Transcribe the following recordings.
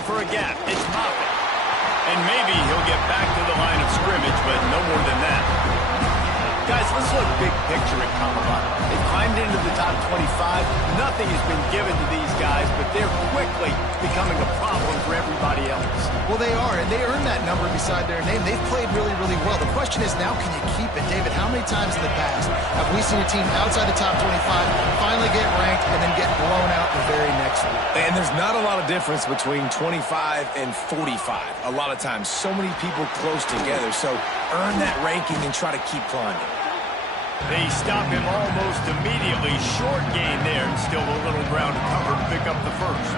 looking for a gap. It's Moffitt. And maybe he'll get back to the line of scrimmage, but no more than that. Guys, let's look big picture at Colorado. They've climbed into the top 25. Nothing has been given to these guys, but they're quickly becoming a problem for everybody else. Well, they are, and they earned that number beside their name. They've played really, really well. The question is now, can you keep it? David, how many times in the past have we seen a team outside the top 25 finally get ranked and then get blown out the very next week? And there's not a lot of difference between 25 and 45. A lot of times, so many people close together. So earn that ranking and try to keep climbing. They stop him almost immediately. Short gain there, and still a little ground to cover to pick up the first.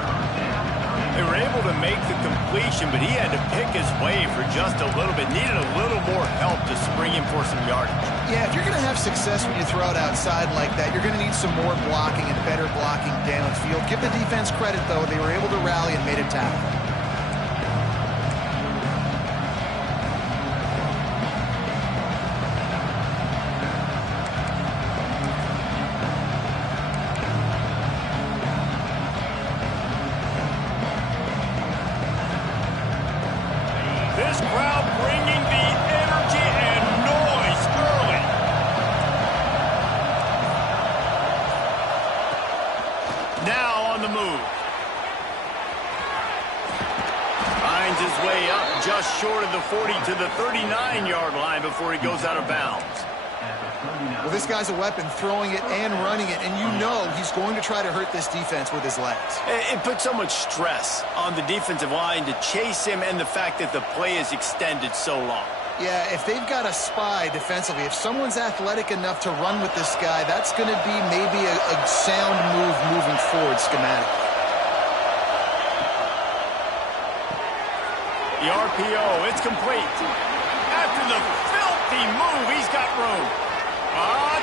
They were able to make the completion, but he had to pick his way for just a little bit. Needed a little more help to spring him for some yardage. Yeah, if you're going to have success when you throw it outside like that, you're going to need some more blocking and better blocking downfield. Give the defense credit, though. They were able to rally and made a tackle. This crowd bringing the energy and noise early. Now on the move. Finds his way up just short of the 40 to the 39-yard line before he goes out of bounds. Well, this guy's a weapon, throwing it and running it, and you know he's going to try to hurt this defense with his legs. It puts so much stress on the defensive line to chase him and the fact that the play is extended so long. Yeah, if they've got a spy defensively, if someone's athletic enough to run with this guy, that's going to be maybe a sound move moving forward schematically. The RPO, it's complete. After the filthy move, he's got room.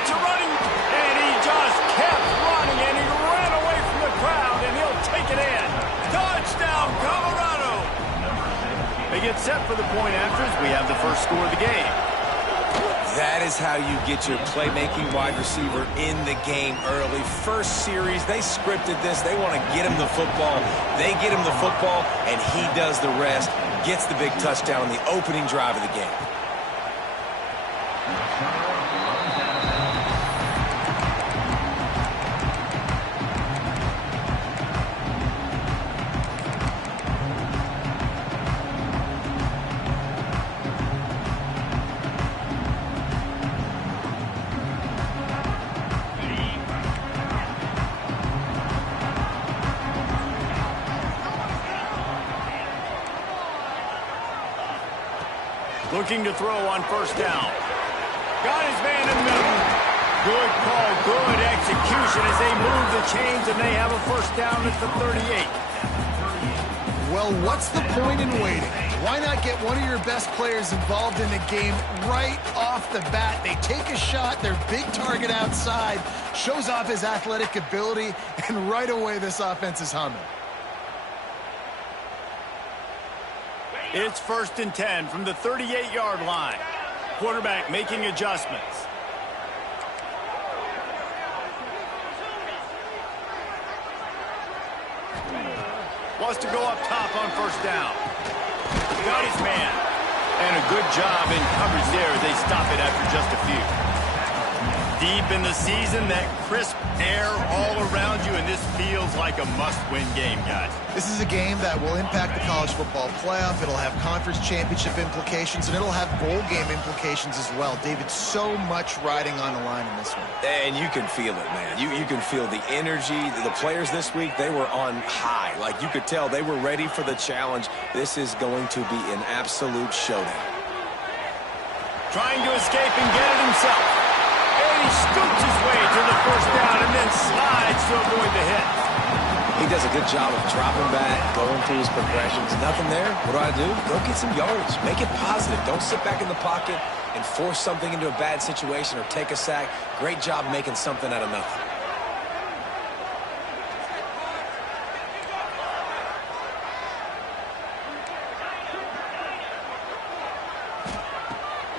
To running, and he just kept running, and he ran away from the crowd, and he'll take it in. Touchdown, Colorado! They get set for the point after as we have the first score of the game. That is how you get your playmaking wide receiver in the game early. First series, they scripted this. They want to get him the football. They get him the football, and he does the rest. Gets the big touchdown on the opening drive of the game. Looking to throw on first down. Got his man in the middle. Good call, good execution as they move the chains, and they have a first down at the 38. Well, what's the point in waiting? Why not get one of your best players involved in the game right off the bat? They take a shot, their big target outside, shows off his athletic ability, and right away this offense is humming. It's 1st and 10 from the 38-yard line. Quarterback making adjustments. Wants to go up top on first down. Got his man. And a good job in coverage there as they stop it after just a few. Deep in the season, that crisp air all around you, and this feels like a must-win game, guys. This is a game that will impact the college football playoff. It'll have conference championship implications, and it'll have bowl game implications as well. David, so much riding on the line in this one. And you can feel it, man. You can feel the energy. The players this week, they were on high. Like, you could tell they were ready for the challenge. This is going to be an absolute showdown. Trying to escape and get it himself. And he scoots his way to the first down and then slides to avoid the hit. He does a good job of dropping back, going through his progressions. Nothing there. What do? Go get some yards. Make it positive. Don't sit back in the pocket and force something into a bad situation or take a sack. Great job making something out of nothing.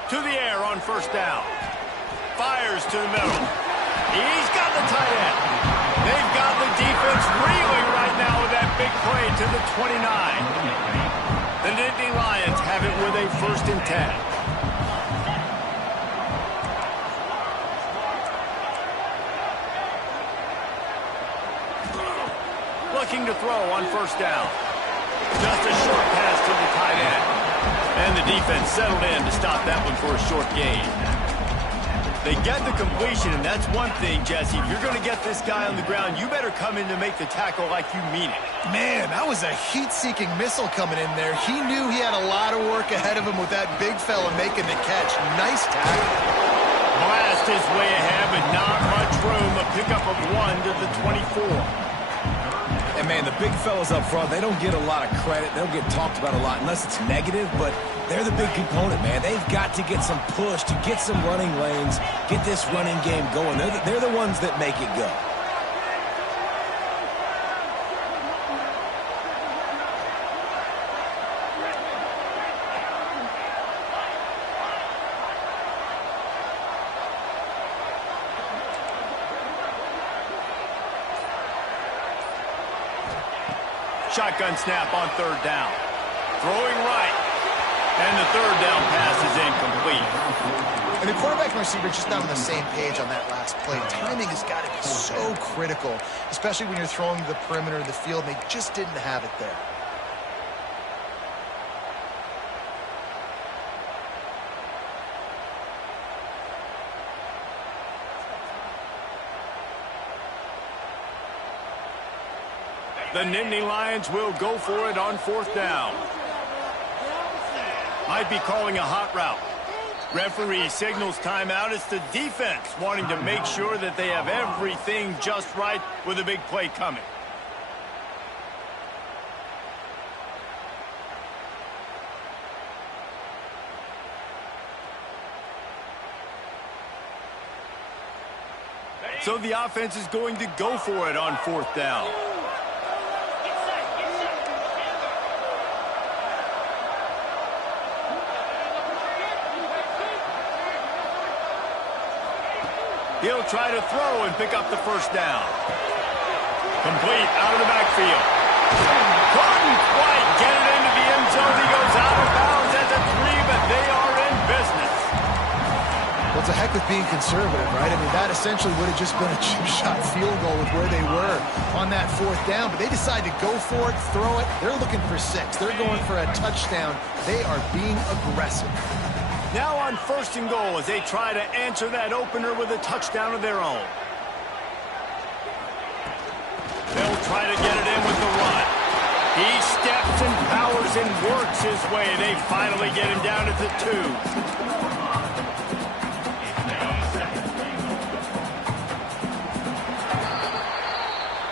To the air on first down. Fires to the middle. He's got the tight end. They've got the defense reeling right now with that big play to the 29. The Nittany Lions have it with a 1st and 10. Looking to throw on 1st down. Just a short pass to the tight end. And the defense settled in to stop that one for a short gain. They get the completion, and that's one thing, Jesse. If you're going to get this guy on the ground, you better come in to make the tackle like you mean it. Man, that was a heat-seeking missile coming in there. He knew he had a lot of work ahead of him with that big fella making the catch. Nice tackle. Blast his way ahead, but not much room. A pickup of 1 to the 24. And, man, the big fellas up front, they don't get a lot of credit. They don't get talked about a lot unless it's negative, but they're the big component, man. They've got to get some push, to get some running lanes, get this running game going. They're the ones that make it go. Shotgun snap on 3rd down. Throwing right. And the 3rd down pass is incomplete. And the quarterback and receiver just not on the same page on that last play. Timing has got to be so critical, especially when you're throwing to the perimeter of the field, and they just didn't have it there. The Nittany Lions will go for it on 4th down. Might be calling a hot route. Referee signals timeout. It's the defense wanting to make sure that they have everything just right with a big play coming. So the offense is going to go for it on 4th down. He'll try to throw and pick up the 1st down. Complete out of the backfield. Couldn't quite get it into the end zone. He goes out of bounds at the 3, but they are in business. Well, it's a heck of being conservative, right? I mean, that essentially would have just been a chip-shot field goal with where they were on that 4th down. But they decide to go for it, throw it. They're looking for 6. They're going for a touchdown. They are being aggressive. Now on 1st and goal as they try to answer that opener with a touchdown of their own. They'll try to get it in with the run. He steps and powers and works his way. They finally get him down at the 2.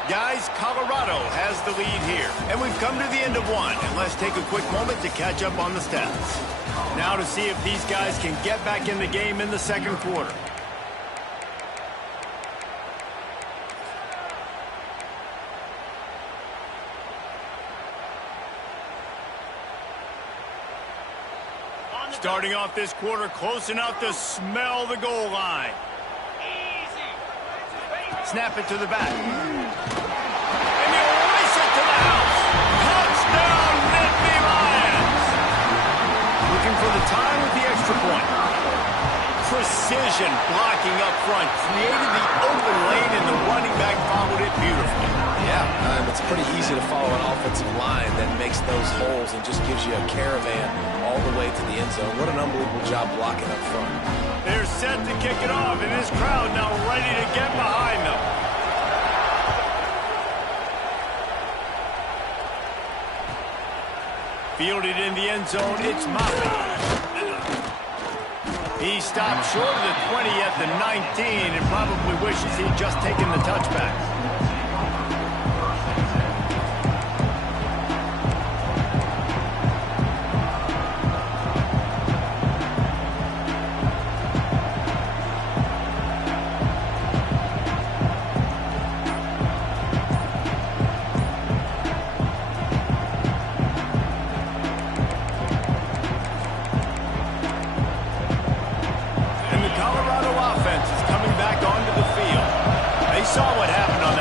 Guys, Colorado has the lead here. And we've come to the end of 1. And let's take a quick moment to catch up on the stats. Now to see if these guys can get back in the game in the 2nd quarter. Starting off this quarter close enough to smell the goal line. Snap it to the back. And he'll race it to the house. Touchdown, Nittany Lions. Looking for the tie with the extra point. Precision blocking up front. Created the open lane, and the running back followed it beautifully. Yeah, it's pretty easy to follow an offensive line that makes those holes and just gives you a caravan all the way to the end zone. What an unbelievable job blocking up front. They're set to kick it off, and this crowd now ready to get behind them. Fielded in the end zone, it's Moffitt. He stopped short of the 20 at the 19 and probably wishes he'd just taken the touchback. Saw what happened on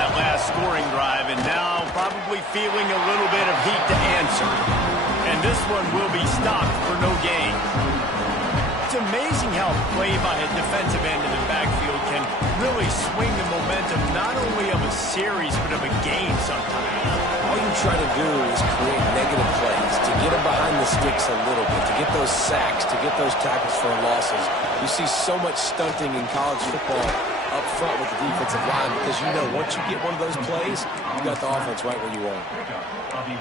one will be stopped for no gain. It's amazing how play by a defensive end in the backfield can really swing the momentum not only of a series but of a game sometimes. All you try to do is create negative plays, to get them behind the sticks a little bit, to get those sacks, to get those tackles for losses. You see so much stunting in college football up front with the defensive line because you know once you get one of those plays, you got the offense right where you want.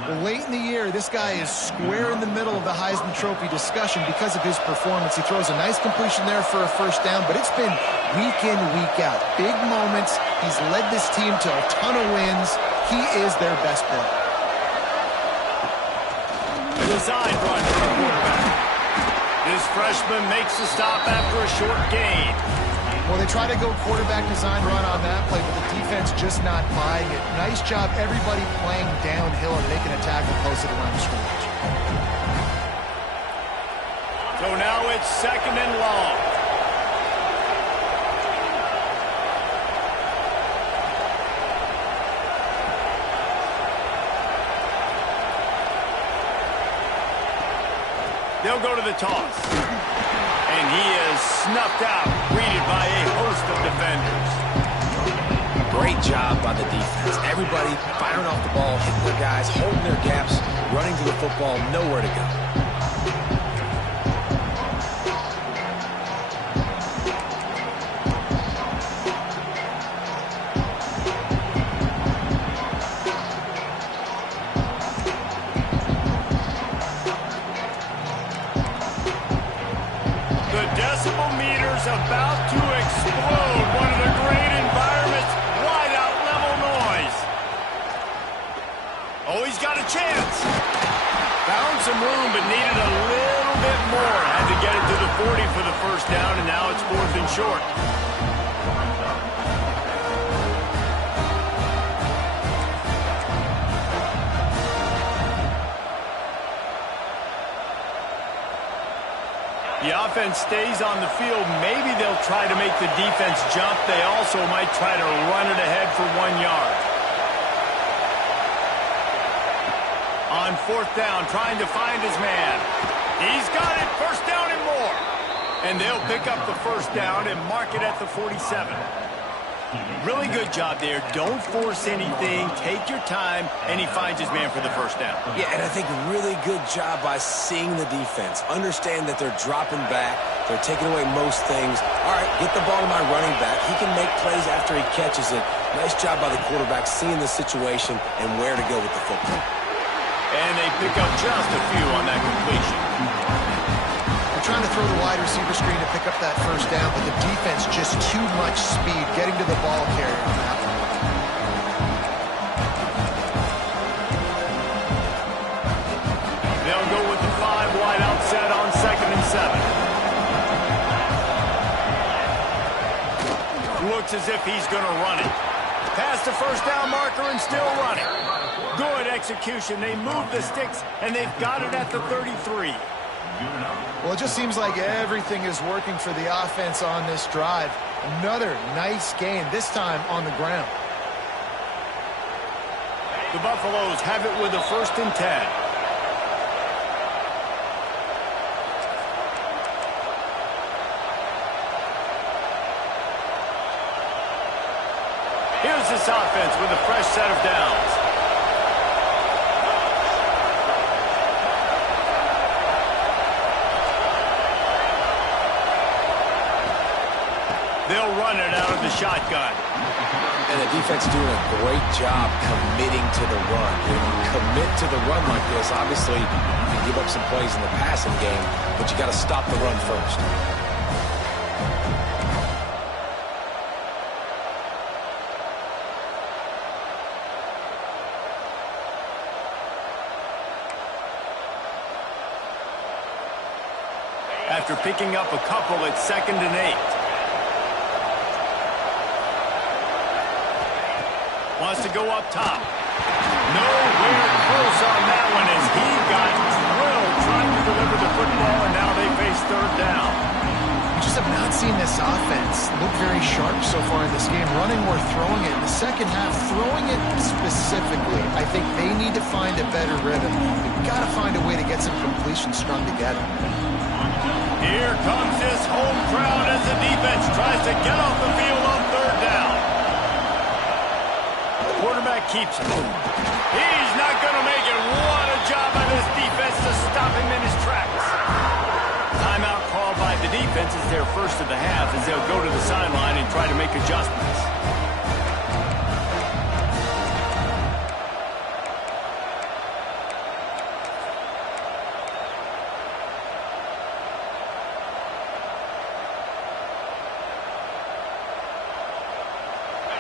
Well, late in the year, this guy is square in the middle of the Heisman Trophy discussion because of his performance. He throws a nice completion there for a first down, but it's been week in, week out. Big moments. He's led this team to a ton of wins. He is their best player. Design run for the quarterback. This freshman makes the stop after a short gain. Well, they try to go quarterback design run on that play, but the defense just not buying it. Nice job, everybody playing downhill and making a tackle close to the line of scrimmage. So now it's 2nd and long. They'll go to the toss. And he is snuffed out, greeted by a host of defenders. Great job by the defense. Everybody firing off the ball, hitting their guys, holding their gaps, running to the football, nowhere to go. About to explode. One of the great environments. Wide out level noise. Oh, he's got a chance. Found some room, but needed a little bit more. Had to get it to the 40 for the first down, and now it's 4th and short. The offense stays on the field. Maybe they'll try to make the defense jump. They also might try to run it ahead for 1 yard. On 4th down, trying to find his man. He's got it. 1st down and more. And they'll pick up the 1st down and mark it at the 47. Really good job there. Don't force anything. Take your time, and he finds his man for the 1st down. Yeah, and I think really good job by seeing the defense. Understand that they're dropping back. They're taking away most things. All right, get the ball to my running back. He can make plays after he catches it. Nice job by the quarterback seeing the situation and where to go with the football. And they pick up just a few on that completion. They're trying to throw the wide receiver screen to pick up that 1st down, but the defense just too much speed getting to the ball carrier on that one. They'll go with the 5 wide out set on 2nd and 7. Looks as if he's going to run it. Past the 1st down marker and still running. Good execution. They move the sticks, and they've got it at the 33. Well, it just seems like everything is working for the offense on this drive. Another nice gain, this time on the ground. The Buffaloes have it with a 1st and 10. Here's this offense with a fresh set of downs. They'll run it out of the shotgun. And the defense doing a great job committing to the run. When you commit to the run like this, obviously you can give up some plays in the passing game, but you got to stop the run first. After picking up a couple at 2nd and 8. Wants to go up top. Nowhere close on that one as he got drilled trying to deliver the football, and now they face 3rd down. We just have not seen this this offense look very sharp so far in this game, running or throwing it. In the second half, throwing it specifically, I think they need to find a better rhythm. They've got to find a way to get some completions strung together. Here comes this home crowd as the defense tries to get off the field on third down. The quarterback keeps it. He's not going to make it. What a job by this defense to stop him in his tracks. Timeout called by the defense is their first of the half as they'll go to the sideline and try to make adjustments.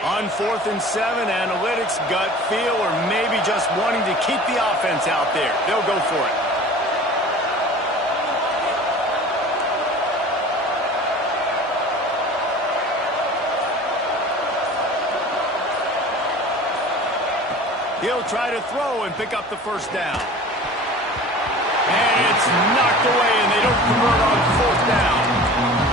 On 4th and 7, analytics, gut feel, or maybe just wanting to keep the offense out there. They'll go for it. He'll try to throw and pick up the first down. And it's knocked away, and they don't convert on 4th down.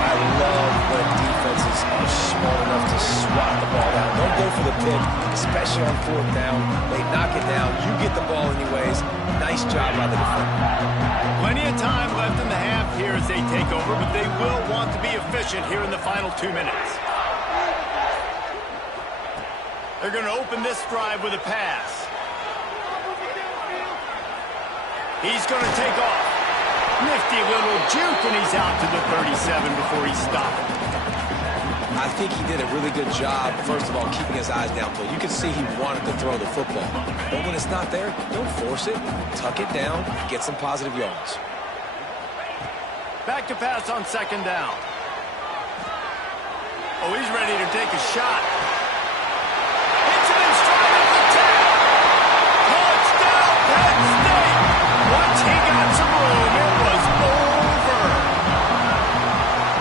I love when defenses are smart enough to swat the ball down. Don't go for the pick, especially on 4th down. They knock it down. You get the ball anyways. Nice job by the defender. Plenty of time left in the half here as they take over, but they will want to be efficient here in the final 2 minutes. They're going to open this drive with a pass. He's going to take off. Nifty little juke, and he's out to the 37 before he stopped. I think he did a really good job, first of all, keeping his eyes downfield. You can see he wanted to throw the football. But when it's not there, don't force it. Tuck it down, get some positive yards. Back to pass on 2nd down. Oh, he's ready to take a shot. Hits him in stride at the 10. Touchdown, Penn State. Once he got some room, it was over.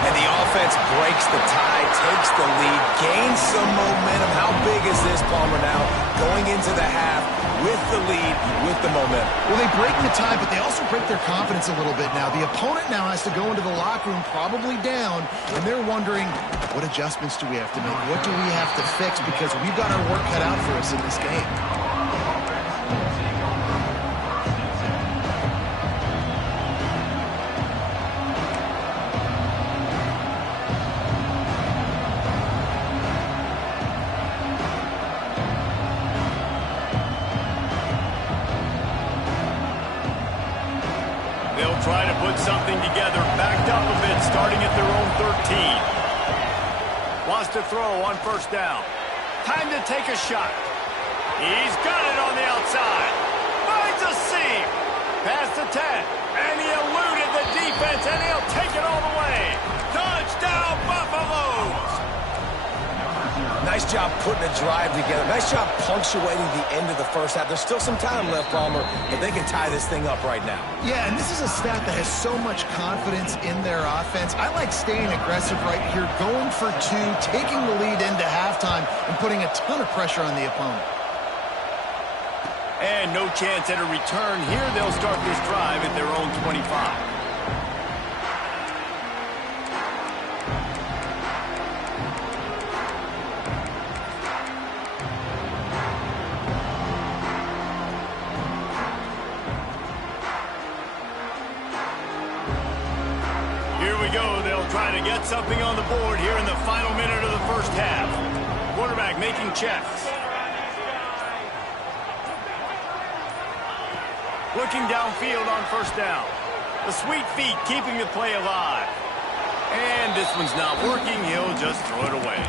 And the offense breaks the tie, takes the lead, gains some momentum. How big is this, Palmer, now? Going into the half with the lead, with the momentum. Well, they break the tie, but they also break their confidence a little bit now. The opponent now has to go into the locker room probably down, and they're wondering, what adjustments do we have to make? What do we have to fix? Because we've got our work cut out for us in this game. They'll try to put something together, backed up a bit, starting at their own 13. Wants to throw on 1st down. Time to take a shot. He's got it on the outside. Finds a seam. Past the 10. And he eluded the defense, and he'll take it all the way. Touchdown, Buffaloes! Nice job putting a drive together. Nice job punctuating the end of the first half. There's still some time left, Palmer, but they can tie this thing up right now. Yeah, and this is a staff that has so much confidence in their offense. I like staying aggressive right here, going for 2, taking the lead into halftime, and putting a ton of pressure on the opponent. And no chance at a return here. They'll start this drive at their own 25. Here we go. They'll try to get something on the board here in the final minute of the first half. Quarterback making checks. Looking downfield on 1st down. The sweet feet keeping the play alive. And this one's not working. He'll just throw it away.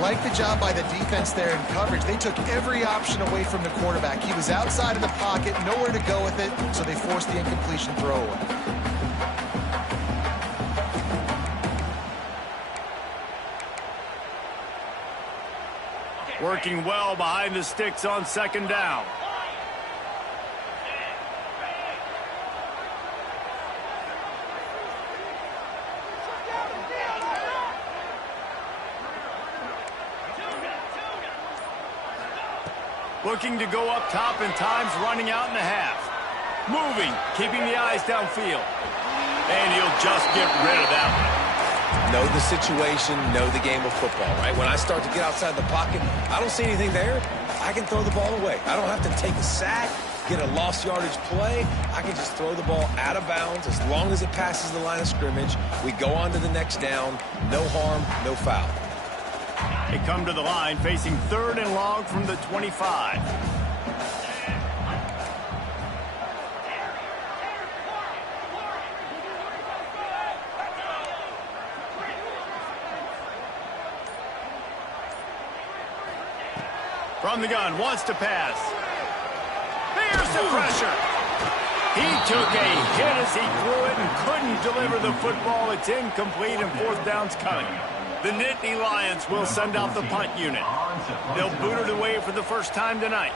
Like the job by the defense there in coverage. They took every option away from the quarterback. He was outside of the pocket, nowhere to go with it, so they forced the incompletion throwaway. Working well behind the sticks on 2nd down. Looking to go up top, and time's running out in the half. Moving, keeping the eyes downfield. And he'll just get rid of that one. Know the situation, know the game of football, right? When I start to get outside the pocket, I don't see anything there. I can throw the ball away. I don't have to take a sack, get a lost yardage play. I can just throw the ball out of bounds as long as it passes the line of scrimmage. We go on to the next down. No harm, no foul. They come to the line facing 3rd and long from the 25. From the gun, wants to pass. Here's the pressure. He took a hit as he threw it and couldn't deliver the football. It's incomplete and 4th down's coming. The Nittany Lions will send out the punt unit. They'll boot it away for the first time tonight.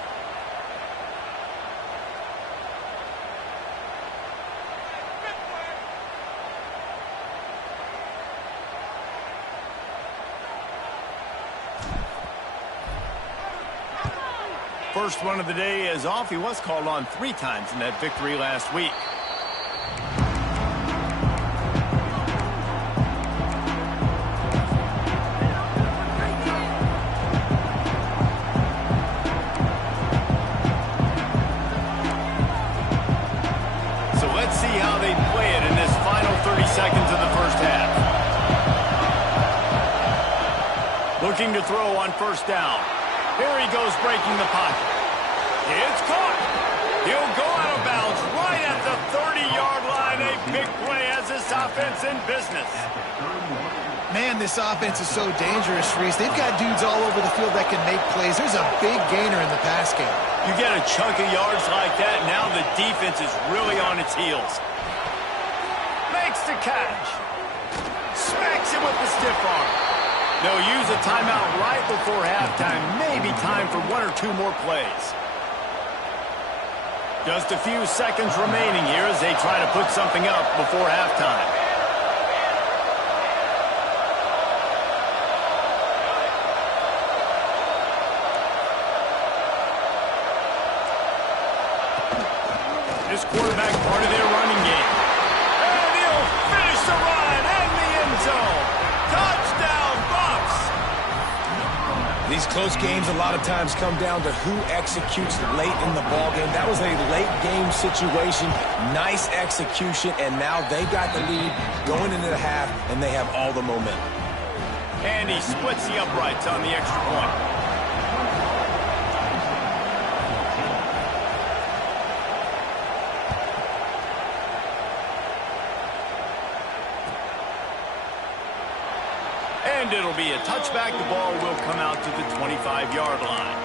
First run of the day is off. He was called on 3 times in that victory last week. So let's see how they play it in this final 30 seconds of the first half. Looking to throw on 1st down. Here he goes breaking the pocket. It's caught. He'll go out of bounds right at the 30-yard line. A big play as this offense in business. Man, this offense is so dangerous, Reese. They've got dudes all over the field that can make plays. There's a big gainer in the pass game. You get a chunk of yards like that, now the defense is really on its heels. Makes the catch. Smacks him with the stiff arm. They'll use a timeout right before halftime. Maybe time for 1 or 2 more plays. Just a few seconds remaining here as they try to put something up before halftime. This quarterback part of their running game. And he'll finish the run in the end zone. Touchdown, Bucks! These close games a lot of times come down to who executes late in the ballgame. That was a late game situation. Nice execution, and now they got the lead going into the half, and they have all the momentum. And he splits the uprights on the extra point. And it'll be a touchback. The ball will come out to the 25-yard line.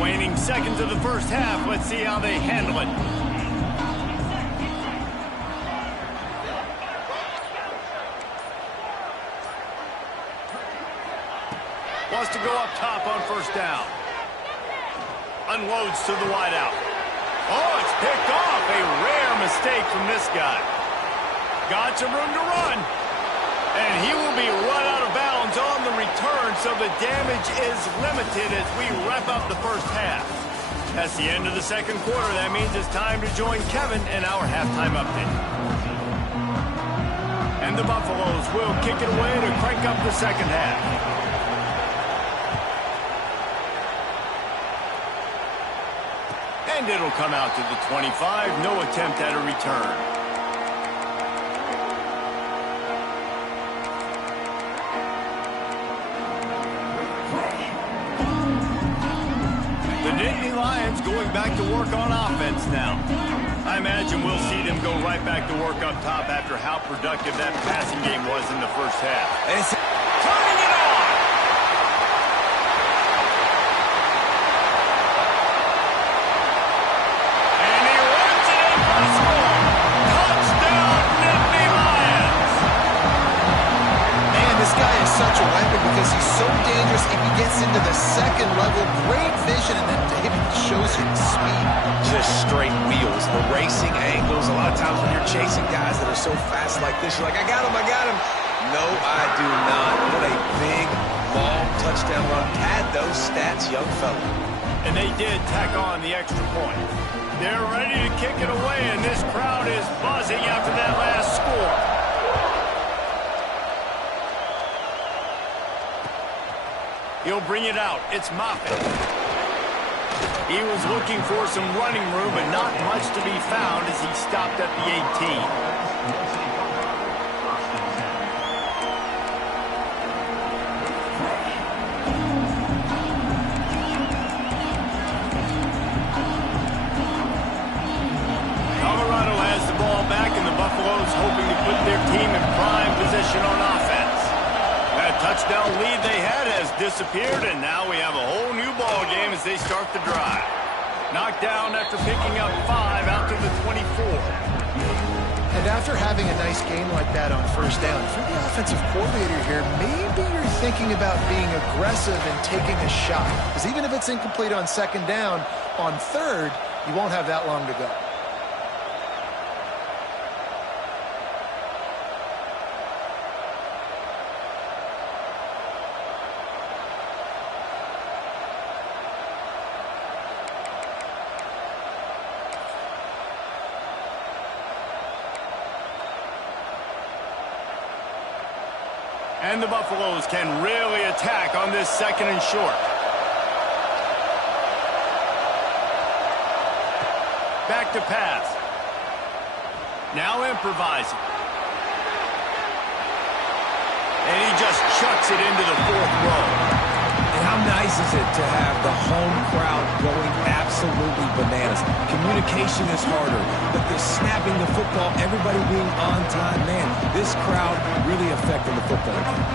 Waning seconds of the first half. Let's see how they handle it. Wants to go up top on 1st down. Unloads to the wideout. Oh, it's picked off. A rare mistake from this guy. Got some room to run. And he will be run out of bounds on the return, so the damage is limited as we wrap up the first half. That's the end of the second quarter. That means it's time to join Kevin in our halftime update. And the Buffaloes will kick it away to crank up the second half. And it'll come out to the 25. No attempt at a return. The Nittany Lions going back to work on offense now. I imagine we'll see them go right back to work up top after how productive that passing game was in the first half. And it's Turning it on! Such a weapon because he's so dangerous if he gets into the second level. Great vision, and then David shows you the speed. just straight wheels, the racing angles. A lot of times when you're chasing guys that are so fast like this, you're like, I got him. No, I do not. What a big, long touch. touchdown run. Pad those stats, young fella. And they did tack on the extra point. They're ready to kick it away, and this crowd is buzzing after that last score. He'll bring it out. It's Moffitt. He was looking for some running room, but not much to be found as he stopped at the 18. Hoping to put their team in prime position on offense. That touchdown lead they had has disappeared, and now we have a whole new ball game as they start the drive. Knocked down after picking up 5 out to the 24. And after having a nice game like that on first down, for the offensive coordinator here, maybe you're thinking about being aggressive and taking a shot. Because even if it's incomplete on second down, on third, you won't have that long to go. And the Buffaloes can really attack on this second and short. Back to pass. Now improvising. And he just chucks it into the 4th row. And how nice is it to have the home crowd going absolutely bananas? Communication is harder, but the snapping the football, everybody being on time, man, this crowd really affecting the football game.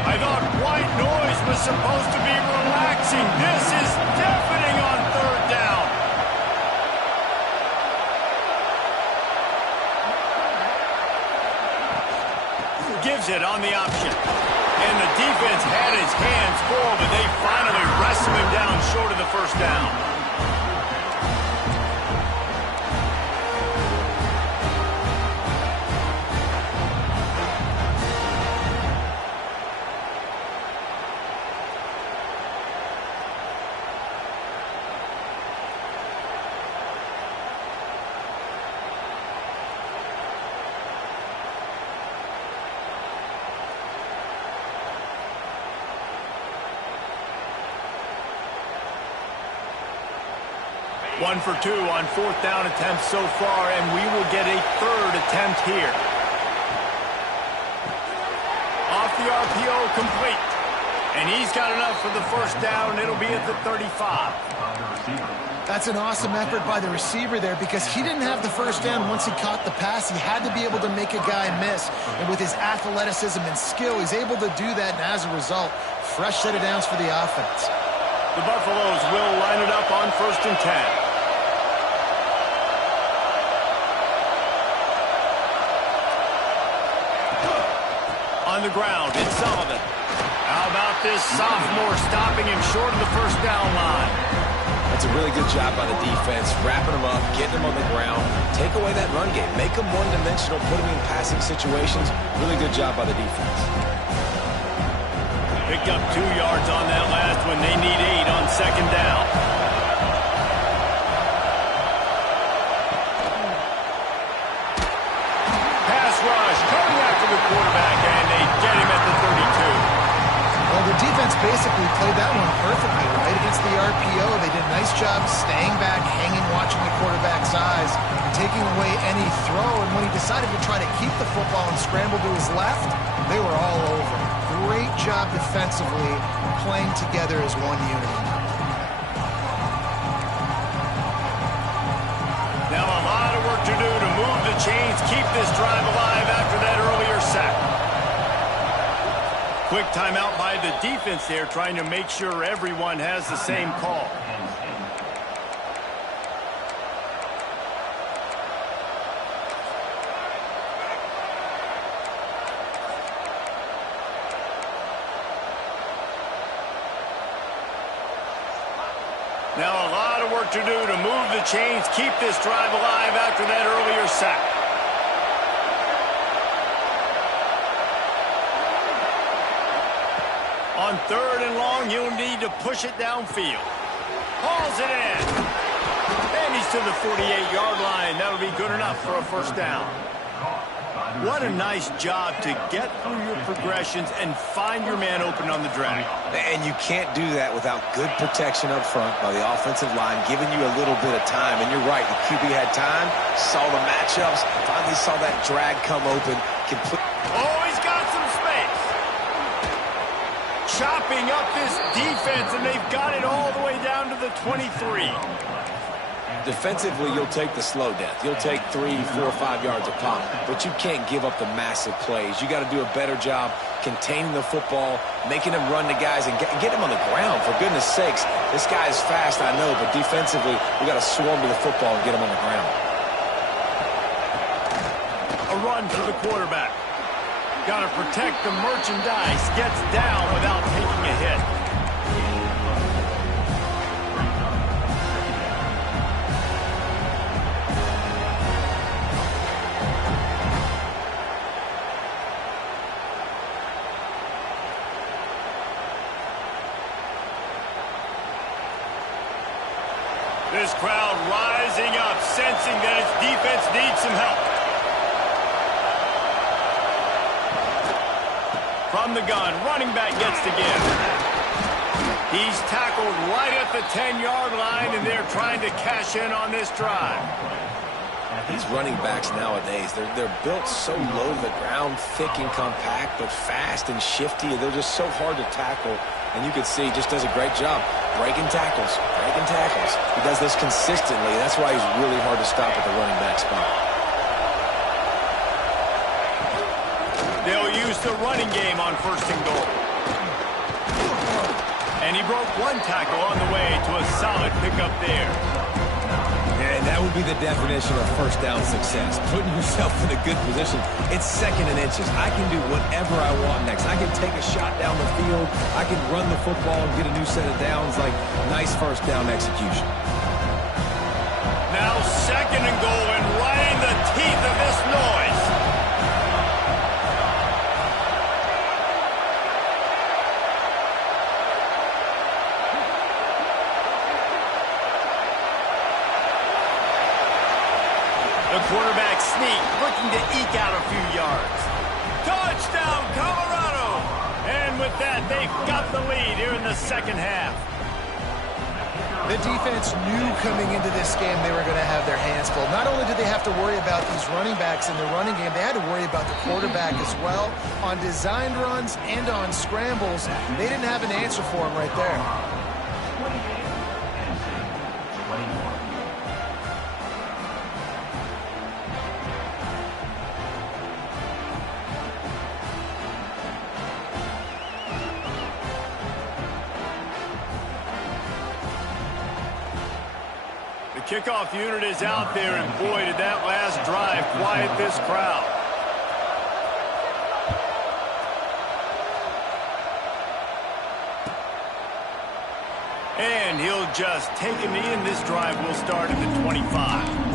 I thought white noise was supposed to be relaxing. This is deafening on 3rd down. Gives it on the option. And the defense had his hands full, but they finally wrestled him down short of the first down. One for 2 on 4th down attempts so far, and we will get a 3rd attempt here. Off the RPO, complete. And he's got enough for the first down. It'll be at the 35. That's an awesome effort by the receiver there because he didn't have the first down once he caught the pass. He had to be able to make a guy miss. And with his athleticism and skill, he's able to do that. And as a result, fresh set of downs for the offense. The Buffaloes will line it up on 1st and 10. On the ground, it's Sullivan. How about this sophomore stopping him short of the first down line? That's a really good job by the defense, wrapping him up, getting him on the ground, take away that run game, make him one-dimensional, put him in passing situations. Really good job by the defense. Picked up 2 yards on that last one. They need 8 on second down. Pass rush, coming after the quarterback, and they get him at the 32. Well, the defense basically played that one perfectly, right? Against the RPO, they did a nice job staying back, hanging, watching the quarterback's eyes, and taking away any throw. And when he decided to try to keep the football and scramble to his left, they were all over. Great job defensively, playing together as one unit. Now a lot of work to do to move the chains, keep this drive alive after that earlier sack. Quick timeout by the defense there, trying to make sure everyone has the same call. Now a lot of work to do to move the chains, keep this drive alive after that earlier sack. On 3rd and long, you'll need to push it downfield. Hauls it in. And he's to the 48-yard line. That'll be good enough for a first down. What a nice job to get through your progressions and find your man open on the drag. And you can't do that without good protection up front by the offensive line, giving you a little bit of time. And you're right, the QB had time, saw the matchups, finally saw that drag come open. Oh, he's got some space. Chopping up this defense, and they've got it all the way down to the 23. Defensively, you'll take the slow death. You'll take 3, 4, 5 yards a pop, but you can't give up the massive plays. You got to do a better job containing the football, making him run the guys, and get him on the ground. For goodness sakes, this guy is fast, I know, but defensively, we got to swarm to the football and get him on the ground. A run for the quarterback. Got to protect the merchandise. Gets down without taking a hit. This crowd rising up, sensing that its defense needs some help. From the gun, running back gets to give. He's tackled right at the 10-yard line, and they're trying to cash in on this drive. These running backs nowadays, they're built so low to the ground, thick and compact, but fast and shifty. They're just so hard to tackle. And you can see he just does a great job breaking tackles, breaking tackles. He does this consistently. That's why he's really hard to stop at the running back spot. They'll use the running game on 1st and goal. And he broke one tackle on the way to a solid pickup there. And that would be the definition of first down success. Putting yourself in a good position. It's 2nd and inches. I can do whatever I want next. I can take a shot down the field. I can run the football and get a new set of downs. Like, nice first down execution. Now 2nd and goal, and right in the teeth of this noise. The quarterback sneak, looking to eke out a few yards. Touchdown, Colorado! And with that, they've got the lead here in the 2nd half. The defense knew coming into this game they were going to have their hands full. Not only did they have to worry about these running backs in the running game, they had to worry about the quarterback as well. On designed runs and on scrambles, they didn't have an answer for him right there. Kickoff unit is out there, and boy, did that last drive quiet this crowd. And he'll just take a knee, and this drive will start at the 25.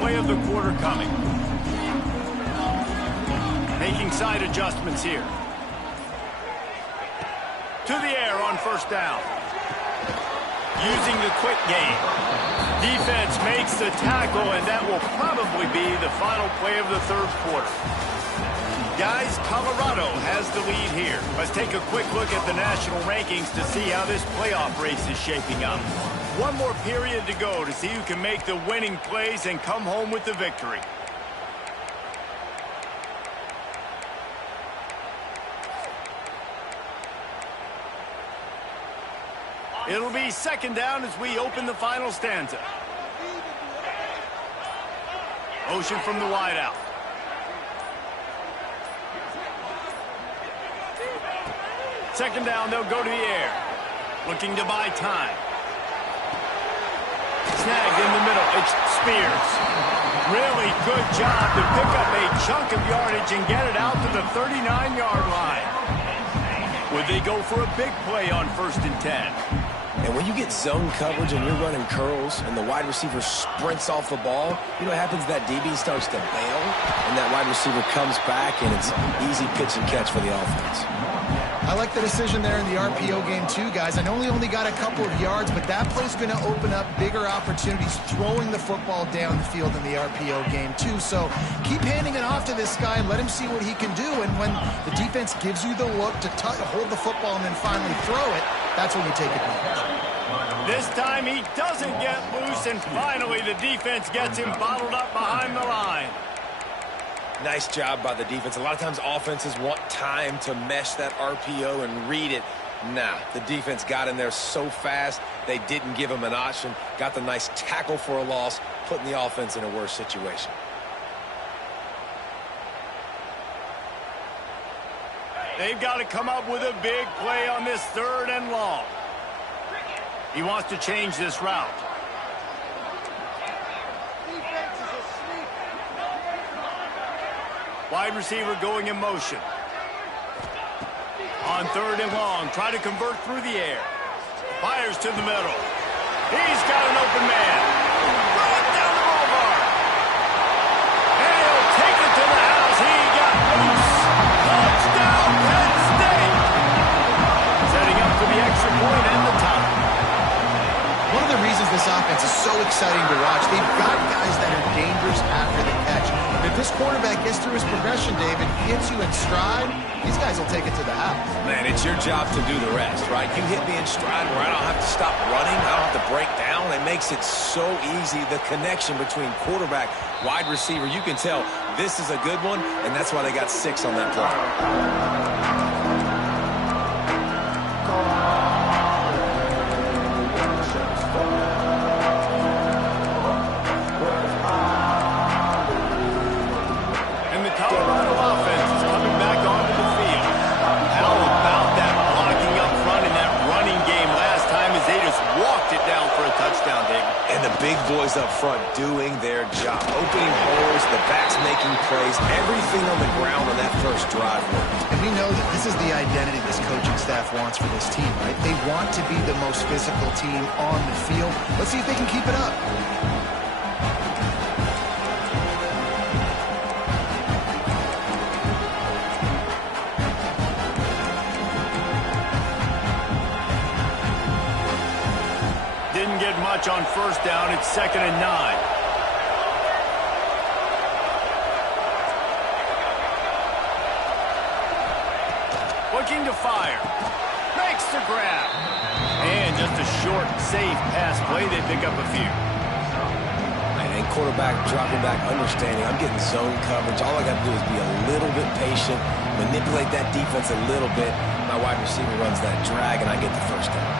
Play of the quarter coming. Making side adjustments here. To the air on 1st down. Using the quick game. Defense makes the tackle, and that will probably be the final play of the 3rd quarter. Guys, Colorado has the lead here. Let's take a quick look at the national rankings to see how this playoff race is shaping up. One more period to go to see who can make the winning plays and come home with the victory. It'll be 2nd down as we open the final stanza. Motion from the wideout. Second down, they'll go to the air. Looking to buy time. Snagged in the middle. It's Spears. Really good job to pick up a chunk of yardage and get it out to the 39-yard line. Would they go for a big play on 1st and 10? And when you get zone coverage and you're running curls and the wide receiver sprints off the ball, you know what happens? That DB starts to bail, and that wide receiver comes back, and it's easy pitch and catch for the offense. I like the decision there in the RPO game too, guys. I know he only got a couple of yards, but that play's going to open up bigger opportunities throwing the football down the field in the RPO game too. So keep handing it off to this guy and let him see what he can do. And when the defense gives you the look to hold the football and then finally throw it, that's when you take advantage. This time he doesn't get loose, and finally the defense gets him bottled up behind the line. Nice job by the defense. A lot of times offenses want time to mesh that RPO and read it. Nah, the defense got in there so fast, they didn't give him an option. Got the nice tackle for a loss, putting the offense in a worse situation. They've got to come up with a big play on this 3rd and long. He wants to change this route. Wide receiver going in motion. On 3rd and long, try to convert through the air. Fires to the middle. He's got an open man. Right down the boulevard. And he'll take it to the house. He got loose. Touchdown, Penn State. Setting up for the extra point and the tie. One of the reasons this offense is so exciting to watch, they've got guys that are dangerous after the catch. If this quarterback gets through his progression, David, hits you in stride, these guys will take it to the house. Man, it's your job to do the rest, right? You hit me in stride where I don't have to stop running. I don't have to break down. It makes it so easy. The connection between quarterback, wide receiver, you can tell this is a good one, and that's why they got 6 on that play. Big boys up front doing their job. Opening holes, the backs making plays, everything on the ground on that first drive worked. And we know that this is the identity this coaching staff wants for this team, right? They want to be the most physical team on the field. Let's see if they can keep it up. On 1st down, it's 2nd and 9. Looking to fire. Makes the grab. And just a short, safe pass play. They pick up a few. And quarterback dropping back, understanding I'm getting zone coverage. All I got to do is be a little bit patient, manipulate that defense a little bit. My wide receiver runs that drag, and I get the 1st down.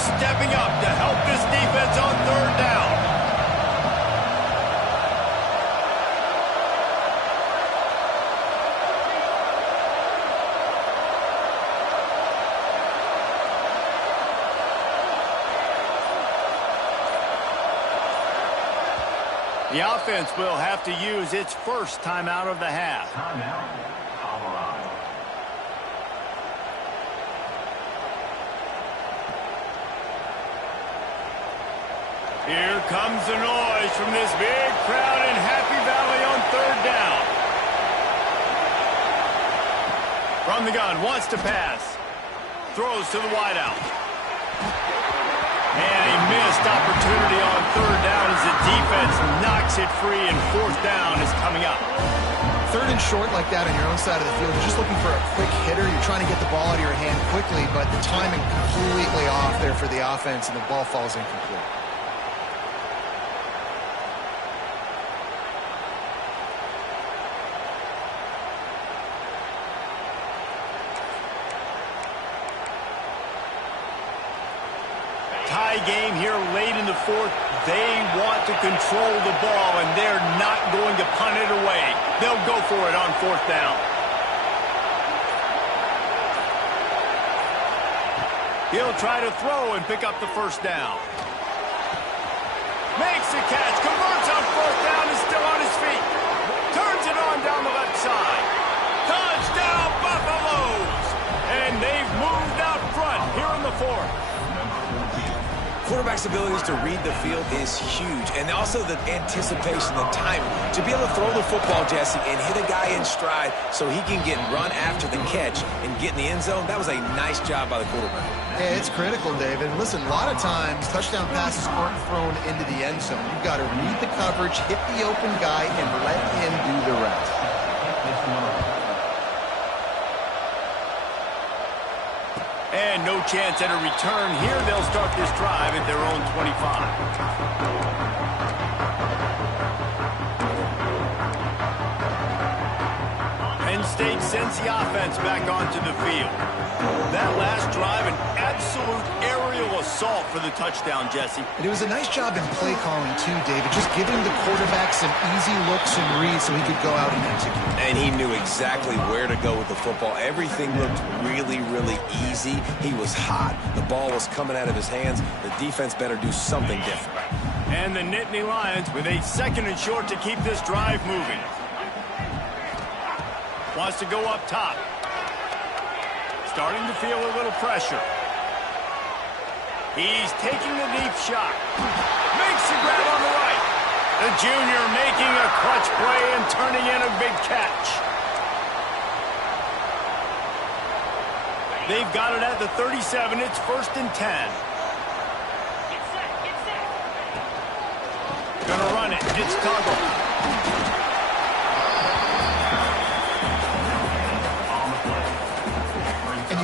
Stepping up to help this defense on 3rd down. The offense will have to use its first timeout of the half. Here comes the noise from this big crowd in Happy Valley on 3rd down. From the gun, wants to pass. Throws to the wideout. And a missed opportunity on 3rd down as the defense knocks it free, and 4th down is coming up. 3rd and short like that on your own side of the field, you're just looking for a quick hitter. You're trying to get the ball out of your hand quickly, but the timing completely off there for the offense, and the ball falls incomplete. one-play game here late in the fourth. They want to control the ball, and they're not going to punt it away. They'll go for it on fourth down. He'll try to throw and pick up the first down. Makes the catch, converts on fourth down, is still on his feet. Turns it on down the left side. Touchdown, Buffaloes! And they've moved out front here in the fourth. Quarterback's abilities to read the field is huge, and also the anticipation, the timing. To be able to throw the football, Jesse, and hit a guy in stride so he can get run after the catch and get in the end zone, that was a nice job by the quarterback. Yeah, it's critical, David. Listen, a lot of times touchdown passes aren't thrown into the end zone. You've got to read the coverage, hit the open guy, and let him do the rest. And no chance at a return here. They'll start this drive at their own 25. Penn State sends the offense back onto the field. That last drive, an absolute aerial assault for the touchdown, Jesse. And it was a nice job in play calling, too, David, just giving the quarterback some easy looks and reads so he could go out and execute. And he knew exactly where to go with the football. Everything looked really, really easy. He was hot. The ball was coming out of his hands. The defense better do something different. And the Nittany Lions with a second and short to keep this drive moving. Wants to go up top. Starting to feel a little pressure. He's taking the deep shot. Makes the grab on the right. The junior making a clutch play and turning in a big catch. They've got it at the 37. It's 1st and 10. Gonna run it. It's Tuggle.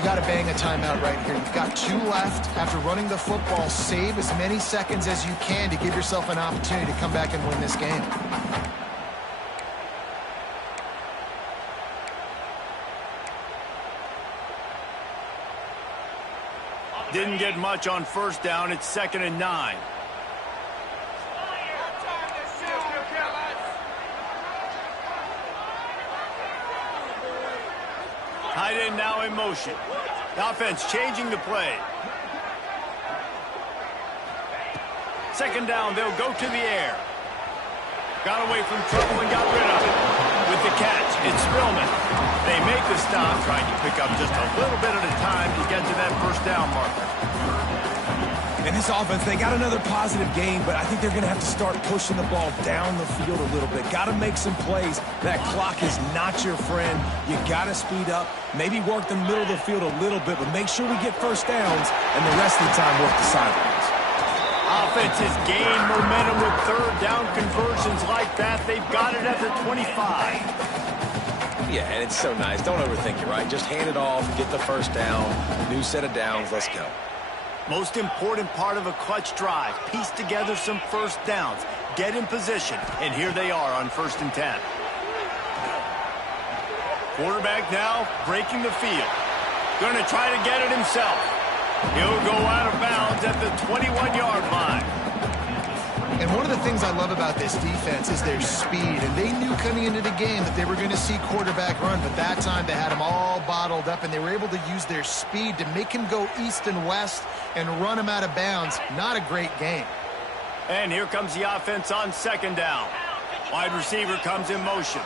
Got to bang a timeout right here. You've got 2 left. After running the football, save as many seconds as you can to give yourself an opportunity to come back and win this game. Didn't get much on first down. It's 2nd and 9. Tight end now in motion. The offense changing the play. 2nd down, they'll go to the air. Got away from trouble and got rid of it. With the catch, it's Spillman. They make the stop, trying to pick up just a little bit at a time to get to that first down marker. And this offense, they got another positive game, but I think they're going to have to start pushing the ball down the field a little bit. Got to make some plays. That clock is not your friend. You got to speed up, maybe work the middle of the field a little bit, but make sure we get first downs and the rest of the time work the sidelines. Offense has gained momentum with 3rd down conversions like that. They've got it at the 25. Yeah, and it's so nice. Don't overthink it, right? Just hand it off, get the first down, new set of downs, let's go. Most important part of a clutch drive, piece together some first downs, get in position, and here they are on 1st and 10. Quarterback now breaking the field. Going to try to get it himself. He'll go out of bounds at the 21-yard line. And one of the things I love about this defense is their speed. And they knew coming into the game that they were going to see quarterback run, but that time they had him all bottled up, and they were able to use their speed to make him go east and west and run him out of bounds. Not a great game. And here comes the offense on 2nd down. Wide receiver comes in motion.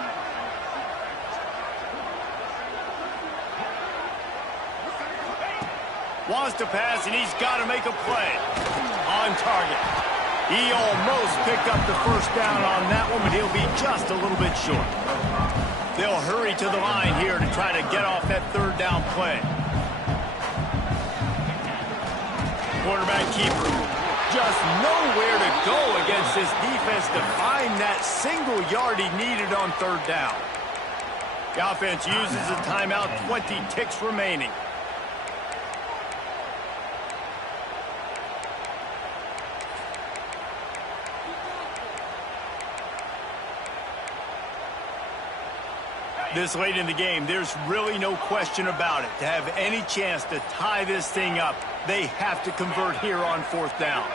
Wants to pass, and he's got to make a play. On target. He almost picked up the first down on that one, but he'll be just a little bit short. They'll hurry to the line here to try to get off that 3rd down play. Quarterback keeper. Just nowhere to go against this defense to find that single yard he needed on 3rd down. The offense uses a timeout, 20 ticks remaining. This late in the game, there's really no question about it. To have any chance to tie this thing up, they have to convert here on 4th down.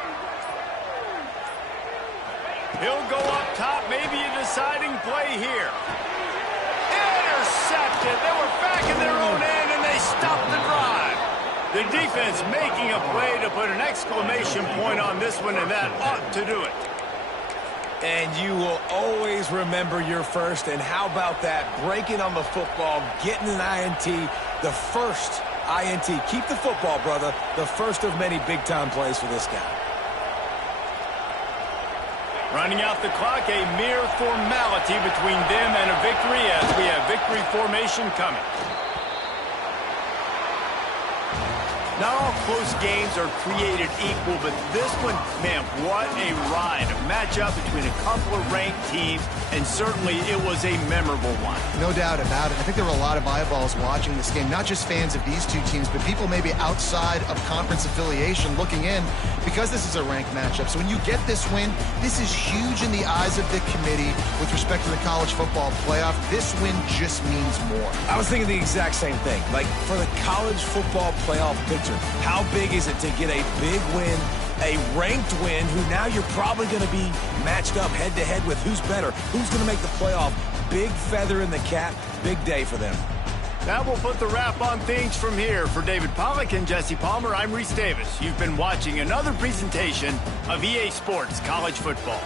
He'll go up top, maybe a deciding play here. Intercepted. They were back in their own end, and they stopped the drive. The defense making a play to put an exclamation point on this one, and that ought to do it. And you will always remember your first. And how about that? Breaking on the football, getting an INT, the first INT. Keep the football, brother. The first of many big-time plays for this guy. Running out the clock, a mere formality between them and a victory as we have victory formation coming. Not all close games are created equal, but this one, man, what a ride. A matchup between a couple of ranked teams, and certainly it was a memorable one. No doubt about it. I think there were a lot of eyeballs watching this game, not just fans of these two teams, but people maybe outside of conference affiliation looking in because this is a ranked matchup. So when you get this win, this is huge in the eyes of the committee with respect to the college football playoff. This win just means more. I was thinking the exact same thing. Like, for the college football playoff picture, how big is it to get a big win, a ranked win, who now you're probably going to be matched up head-to-head with who's better, who's going to make the playoff. Big feather in the cap, big day for them. That will put the wrap on things from here. For David Pollack and Jesse Palmer, I'm Reese Davis. You've been watching another presentation of EA Sports College Football.